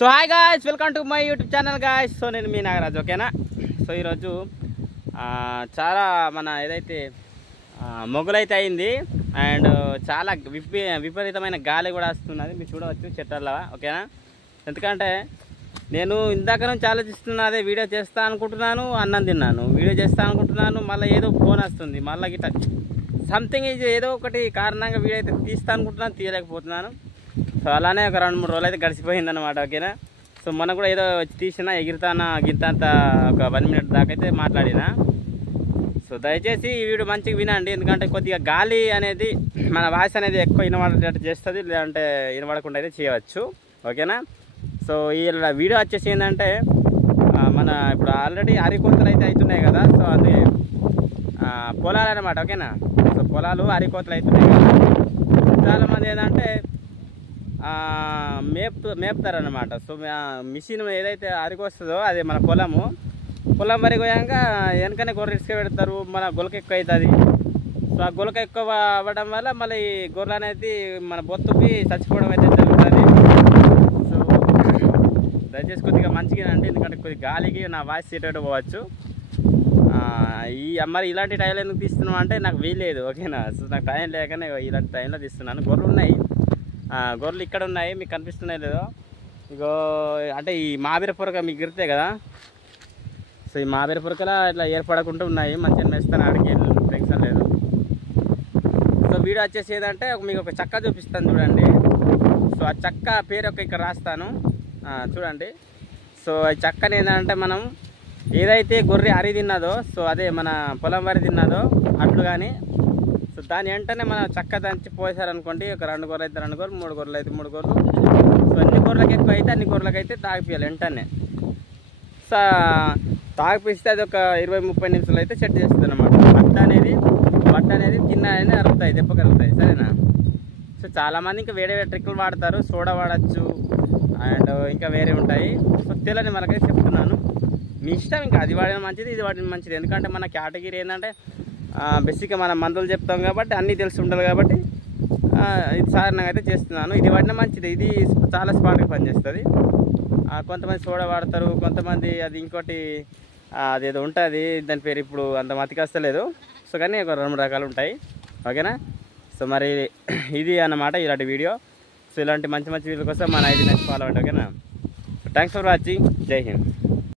So hi guys, welcome to my YouTube channel guys. So నేను మీ నాగరాజ్, ఓకేనా. So ఈరోజు చాలా మన ఏదైతే మొగ్గులైతే అయింది అండ్ చాలా విపరీతమైన గాలి కూడా వస్తున్నది, మీరు చూడవచ్చు చెట్ల, ఓకేనా. ఎందుకంటే నేను ఇందాక నుంచి ఆలోచిస్తున్నా, అదే వీడియో చేస్తా అనుకుంటున్నాను, అన్నం తిన్నాను, వీడియో చేస్తా అనుకుంటున్నాను, మళ్ళీ ఏదో ఫోన్ వస్తుంది, మళ్ళీ గిట్ట సంథింగ్ ఇది ఏదో ఒకటి కారణంగా వీడియో అయితే తీస్తా అనుకుంటున్నాను, తీయలేకపోతున్నాను. సో అలానే ఒక 2-3 రోజులు అయితే గడిచిపోయింది అనమాట, ఓకేనా. సో మొన్న కూడా ఏదో తీసినా ఎగిరితానా గింతంత ఒక 1 మినిట్ దాకా అయితే మాట్లాడినా. సో దయచేసి ఈ వీడియో మంచిగా వినండి, ఎందుకంటే కొద్దిగా గాలి అనేది మన వాయిస్ అనేది ఎక్కువ వినబడేటట్టు చేస్తుంది, లేదంటే వినబడకుండా అయితే చేయవచ్చు, ఓకేనా. సో ఈ వీడియో వచ్చేసి ఏంటంటే మన ఇప్పుడు ఆల్రెడీ అరికోతలు అయితే అవుతున్నాయి కదా, సో అది పొలాలు అనమాట, ఓకేనా. సో పొలాలు అరికోతలు అవుతున్నాయి కదా, చాలామంది ఏంటంటే మేపుతారనమాట. సో మిషన్ ఏదైతే అరికొస్తుందో అది మన పొలం వరకు పోయాక వెనకనే గొర్రె ఇసుక పెడతారు, మన గొలక ఎక్కువ అవుతుంది. సో ఆ గొలక ఎక్కువ అవ్వడం వల్ల మళ్ళీ ఈ గొర్రెలు అనేది మన బొత్తుకి చచ్చిపోవడం అయితే జరుగుతుంది. సో దయచేసి కొద్దిగా మంచిగా అండి, ఎందుకంటే కొద్దిగా గాలికి నా వాయిస్ సీటెడ్ పోవచ్చు. మరి ఇలాంటి టైంలో ఎందుకు తీస్తున్నాం అంటే నాకు వీలేదు, ఓకేనా. సో నాకు టైం లేకనే ఇలాంటి టైంలో తీస్తున్నాను. గొర్రెలు ఉన్నాయి, గొర్రెలు ఇక్కడ ఉన్నాయి, మీకు కనిపిస్తున్నాయి లేదో, ఇగో అంటే ఈ మాబిర పొరక మీకు గిరితే కదా. సో ఈ మాబిర పొరకలా ఇట్లా ఏర్పడకుండా ఉన్నాయి, మంచిగా మెస్తాను, ఆడికి టెన్షన్ లేదు. సో వీడియో వచ్చేసి ఏదంటే మీకు ఒక చక్క చూపిస్తాను చూడండి. సో ఆ చక్క పేరు ఇక్కడ రాస్తాను చూడండి. సో ఈ చక్కని ఏంటంటే మనం ఏదైతే గొర్రె అరి తిన్నదో, సో అదే మన పొలం వరి తిన్నదో అట్లు కానీ, సో దాని వెంటనే మనం చక్క దంచి పోసారనుకోండి, ఒక 2 గొర్రెలు అయితే 2 గొర్రెలు, 3 గొర్రెలు అయితే 3 గొర్రెలు. సో ఎన్ని గొర్రెలకు ఎక్కువ అయితే అన్ని గొర్రెలకు అయితే తాగిపియాలి వెంటనే. సో తాగిపిస్తే అది ఒక 20-30 నిమిషాలు అయితే సెట్ చేస్తుంది అనమాట. బట్ట అనేది తిన్నాయని అరుగుతాయి, దెబ్బకి అరుగుతాయి, సరేనా. సో చాలామంది ఇంకా వేరే ట్రిక్కులు వాడతారు, సోడా వాడచ్చు అండ్ ఇంకా వేరే ఉంటాయి. సో తెలియని మనకైతే చెప్తున్నాను, మీ ఇష్టం. ఇంకా అది వాడిన మంచిది, ఇది వాడిన మంచిది, ఎందుకంటే మన కేటగిరీ ఏంటంటే బేసిక్గా మనం మందులు చెప్తాం కాబట్టి అన్నీ తెలిసి ఉండాలి కాబట్టి ఇది సాధారణంగా అయితే చేస్తున్నాను. ఇది వాడిన మంచిది, ఇది చాలా స్పాట్గా పనిచేస్తుంది. కొంతమంది సోడా వాడతారు, కొంతమంది అది ఇంకోటి అదేదో ఉంటుంది, దాని పేరు ఇప్పుడు అంత మతికొస్తలేదు. సో కానీ ఒక 2-3 రకాలు ఉంటాయి, ఓకేనా. సో మరి ఇది అన్నమాట ఇలాంటి వీడియో. సో ఇలాంటి మంచి వీడియో కోసం మన ఐడి నెక్స్ట్ ఫాలో అవ్వండి, ఓకేనా. Thanks for watching. జై హింద్.